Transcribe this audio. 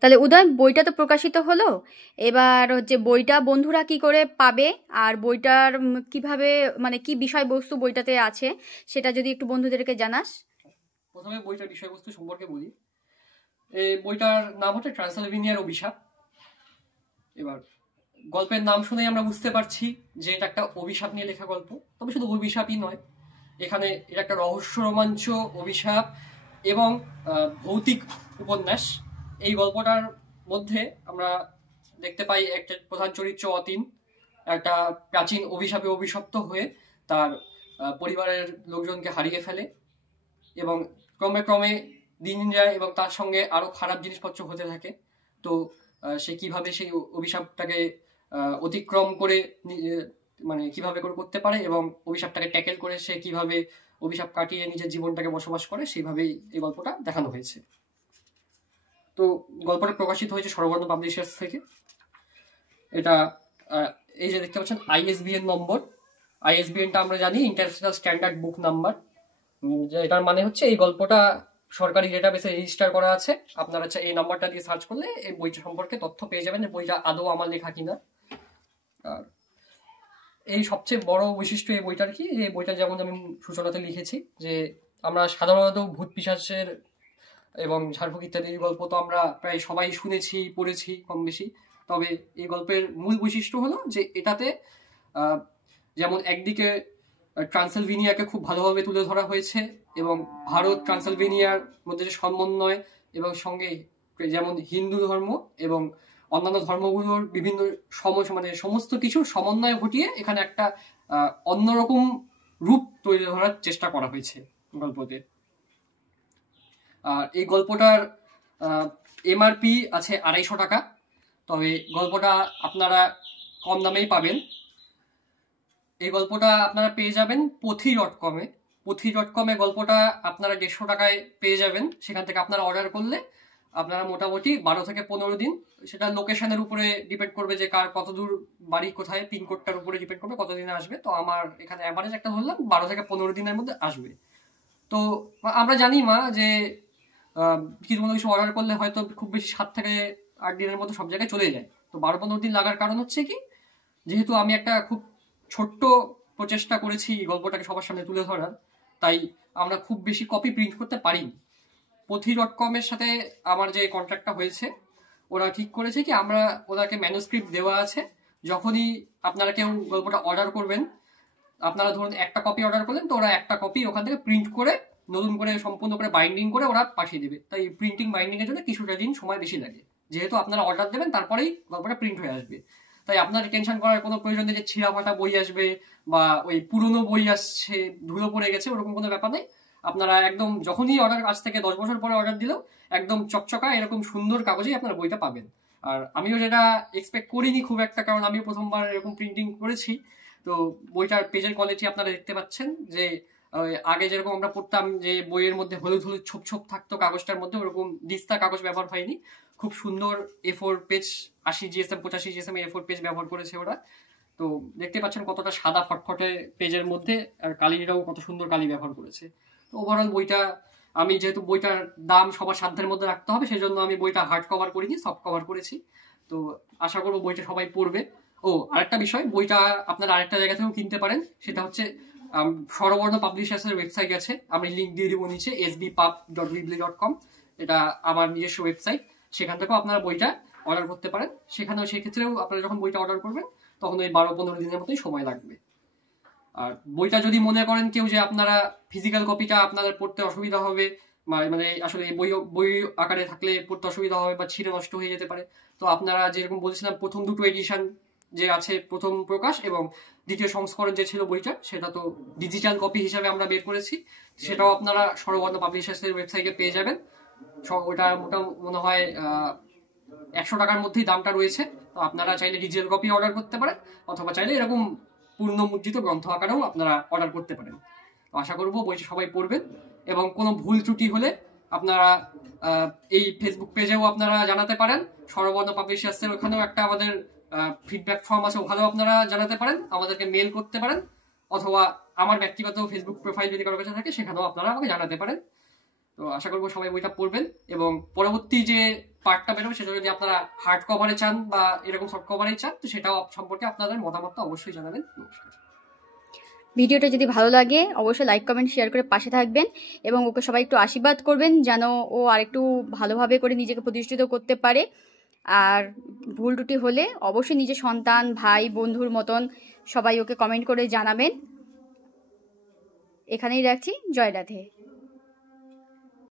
তাহলে উদয়, বইটা তো প্রকাশিত হলো। এবার হচ্ছে বইটা বন্ধুরা কি করে পাবে, আর বইটার কিভাবে, মানে কি বিষয়বস্তু বইটাতে আছে, সেটা যদি একটু বন্ধুদেরকে জানাস। প্রথমে বইটার বিষয়বস্তু সম্পর্কে বলি। এই বইটার নাম হচ্ছে ট্রান্সিলভেনিয়ার অভিশাপ। এবার গল্পের নাম শুনেই আমরা বুঝতে পারছি যে এটা একটা অভিশাপ নিয়ে লেখা গল্প। তবে শুধু অভিশাপই নয়, এখানে এটা একটা রহস্য, রোমাঞ্চ, অভিশাপ এবং ভৌতিক উপন্যাস। এই গল্পটার মধ্যে আমরা দেখতে পাই একটা প্রধান চরিত্র অতীন একটা প্রাচীন অভিশাপে অভিশপ্ত হয়ে তার পরিবারের লোকজনকে হারিয়ে ফেলে এবং ক্রমে ক্রমে দিন যায় এবং তার সঙ্গে আরো খারাপ জিনিসপত্র হতে থাকে। তো সে কিভাবে সেই অভিশাপটাকে অতিক্রম করে মানে কিভাবে করে করতে পারে এবং অভিশাপটাকে ট্যাকেল করে সে কিভাবে অভিশাপ কাটিয়ে নিজের জীবনটাকে বসবাস করে, সেইভাবেই এই গল্পটা দেখানো হয়েছে। তো গল্পটা প্রকাশিত হয়েছে স্বরবর্ণ পাবলিশার্স থেকে। এটা এই যে দেখতে পাচ্ছেন ISBN নম্বর, ISBNটা আমরা জানি ইন্টারন্যাশনাল স্ট্যান্ডার্ড বুক নাম্বার। এটার মানে হচ্ছে এই গল্পটা সরকারি ডেটাবেসে রেজিস্টার করা আছে। আপনারা এই নাম্বারটা দিয়ে সার্চ করলে এই বইটা সম্পর্কে তথ্য পেয়ে যাবেন, বইটা আদৌ আমার লেখা কিনা। আর এই সবচেয়ে বড় বৈশিষ্ট্য এই বইটার কি, এই বইটা যেমন আমি সূচনাতে লিখেছি যে আমরা সাধারণত ভূত পিশাচের এবং ঝাড়ফুঁক ইত্যাদির গল্প তো আমরা প্রায় সবাই শুনেছি, পড়েছি কম বেশি। তবে এই গল্পের মূল বৈশিষ্ট্য হলো যে এটাতে যেমন একদিকে ট্রান্সিলভেনিয়াকে খুব ভালোভাবে তুলে ধরা হয়েছে এবং ভারত ট্রান্সিলভেনিয়ার মধ্যে যে সমন্বয় এবং সঙ্গে যেমন হিন্দু ধর্ম এবং অন্যান্য ধর্মগুলোর বিভিন্ন মানে সমস্ত কিছু সমন্বয় ঘটিয়ে এখানে একটা অন্যরকম রূপ তৈরি ধরার চেষ্টা করা হয়েছে গল্পতে। আর এই গল্পটার MRP আছে 250 টাকা। তবে গল্পটা আপনারা কম দামেই পাবেন। এই গল্পটা আপনারা পেয়ে যাবেন pothi.com-এ। pothi.com-এ গল্পটা আপনারা 150 টাকায় পেয়ে যাবেন। সেখান থেকে আপনারা অর্ডার করলে আপনারা মোটামুটি 12 থেকে 15 দিন, সেটা লোকেশনের উপরে ডিপেন্ড করবে যে কার কত দূর বাড়ি, কোথায়, পিনকোডটার উপরে ডিপেন্ড করবে কতদিনে আসবে। তো আমার এখানে অ্যাভারেজ একটা ধরলাম 12 থেকে 15 দিনের মধ্যে আসবে। তো আমরা জানি মা যে কিছু কিছু অর্ডার করলে হয়তো খুব বেশি 7 থেকে 8 দিনের মধ্যে সব জায়গায় চলে যায়। তো 12-15 দিন লাগার কারণ হচ্ছে কি, যেহেতু আমি একটা খুব ছোট্ট প্রচেষ্টা করেছি গল্পটাকে সবার সামনে তুলে ধরার, তাই আমরা খুব বেশি কপি প্রিন্ট করতে পারিনি। pothi.com-এর সাথে আমার যে কন্ট্রাক্টটা হয়েছে, ওরা ঠিক করেছে কি আমরা ওদেরকে ম্যানুস্ক্রিপ্ট দেওয়া আছে। যখনই আপনারা কেউ গল্পটা অর্ডার করবেন, আপনারা ধরুন একটা কপি অর্ডার করলেন, তো ওরা একটা কপি ওখান থেকে প্রিন্ট করে নতুন করে সম্পূর্ণ করে বাইন্ডিং করে ওরা পাঠিয়ে দেবে। তাই প্রিন্টিং বাইন্ডিং এর জন্য কিছুটা দিন সময় বেশি লাগে, যেহেতু আপনারা অর্ডার দেবেন তারপরেই গল্পটা প্রিন্ট হয়ে আসবে। তাই আপনার টেনশন করার কোনো প্রয়োজন নেই যে ছিঁড়া ফাটা বই আসবে বা ওই পুরনো বই আসছে, ধুলো পড়ে গেছে, ওরকম কোনো ব্যাপার নেই। আপনারা একদম যখনই অর্ডার, আজ থেকে 10 বছর পরে অর্ডার দিলেও একদম চকচকা এরকম সুন্দর কাগজেই আপনার বইটা পাবেন। আর আমিও যেটা এক্সপেক্ট করিনি খুব একটা, কারণ আমিও প্রথমবার এরকম প্রিন্টিং করেছি। তো বইটার পেজের কোয়ালিটি আপনারা দেখতে পাচ্ছেন যে আগে যেরকম আমরা পড়তাম যে বইয়ের মধ্যে হলুদ হলুদ ছোপ ছোপ থাকতো কাগজটার মধ্যে, ওরকম দিস্তা কাগজ ব্যবহার হয়নি। খুব সুন্দর A4 page, 80 GSM 85 GSM A4 page ব্যবহার করেছে ওরা। তো দেখতে পাচ্ছেন কতটা সাদা ফটফটে পেজের মধ্যে, আর কালিটাও কত সুন্দর কালি ব্যবহার করেছে। তো ওভারঅল বইটা, আমি যেহেতু বইটার দাম সবার সাধ্যের মধ্যে রাখতে হবে, সেজন্য আমি বইটা হার্ড কভার করিনি, সফট কভার করেছি। তো আশা করবো বইটা সবাই পড়বে। ও আরেকটা বিষয়, বইটা আপনারা আরেকটা জায়গা থেকেও কিনতে পারেন, সেটা হচ্ছে স্বরবর্ণ পাবলিশার্সের ওয়েবসাইট আছে, আমি লিঙ্ক দিয়ে দিব নিচে, sbpub.weebly.com। এটা আমার নিজস্ব ওয়েবসাইট, সেখান থেকেও আপনারা বইটা অর্ডার করতে পারেন। সেখানেও সেক্ষেত্রেও আপনারা যখন বইটা অর্ডার করবেন তখন ওই 12-15 দিনের মতোই সময় লাগবে। আর বইটা যদি মনে করেন কেউ যে আপনারা ফিজিক্যাল কপিটা আপনাদের পড়তে অসুবিধা হবে, মানে আসলে বই আকারে থাকলে পড়তে অসুবিধা হবে বা ছিঁড়ে নষ্ট হয়ে যেতে পারে, তো আপনারা যেরকম বলছিলাম প্রথম দুটো এডিশন যে আছে, প্রথম প্রকাশ এবং দ্বিতীয় সংস্করণ যে ছিল বইটা, সেটা তো ডিজিটাল কপি হিসাবে আমরা বের করেছি, সেটাও আপনারা স্বরবর্ণ পাবলিশার্সের ওয়েবসাইটে পেয়ে যাবেন। ওটা মনে হয় 100 টাকার মধ্যেই দামটা রয়েছে। তো আপনারা চাইলে ডিজিটাল কপি অর্ডার করতে পারেন, অথবা চাইলে এরকম পূর্ণ মুদ্রিত গ্রন্থ আকারেও আপনারা অর্ডার করতে পারেন। তো আশা করবো বইটা সবাই পড়বেন এবং কোনো ভুল ত্রুটি হলে আপনারা এই ফেসবুক পেজেও আপনারা জানাতে পারেন। স্বরবর্ণ পাবলিশার্সের ওখানেও একটা আমাদের ফিডব্যাক ফর্ম আছে, ওখানেও আপনারা জানাতে পারেন, আমাদেরকে মেল করতে পারেন, অথবা আমার ব্যক্তিগত ফেসবুক প্রোফাইল যদি কারোর কাছে থাকে সেখানেও আপনারা আমাকে জানাতে পারেন। তো আশা করবো সবাই বইটা পড়বেন এবং পরবর্তী যে পার্টটা বেরোবে সেটা যদি আপনারা হার্ড কভারে চান বা এরকম সফট কভারে চান, তো সেটাও সম্পর্কে আপনাদের মতামতটা অবশ্যই জানাবেন। নমস্কার। ভিডিওটা যদি ভালো লাগে অবশ্যই লাইক কমেন্ট শেয়ার করে পাশে থাকবেন এবং ওকে সবাই একটু আশীর্বাদ করবেন যেন ও আরেকটু ভালোভাবে করে নিজেকে প্রতিষ্ঠিত করতে পারে। আর ভুল ত্রুটি হলে অবশ্যই নিজের সন্তান, ভাই, বন্ধুর মতন সবাই ওকে কমেন্ট করে জানাবেন। এখানেই রাখছি। জয় রাধে।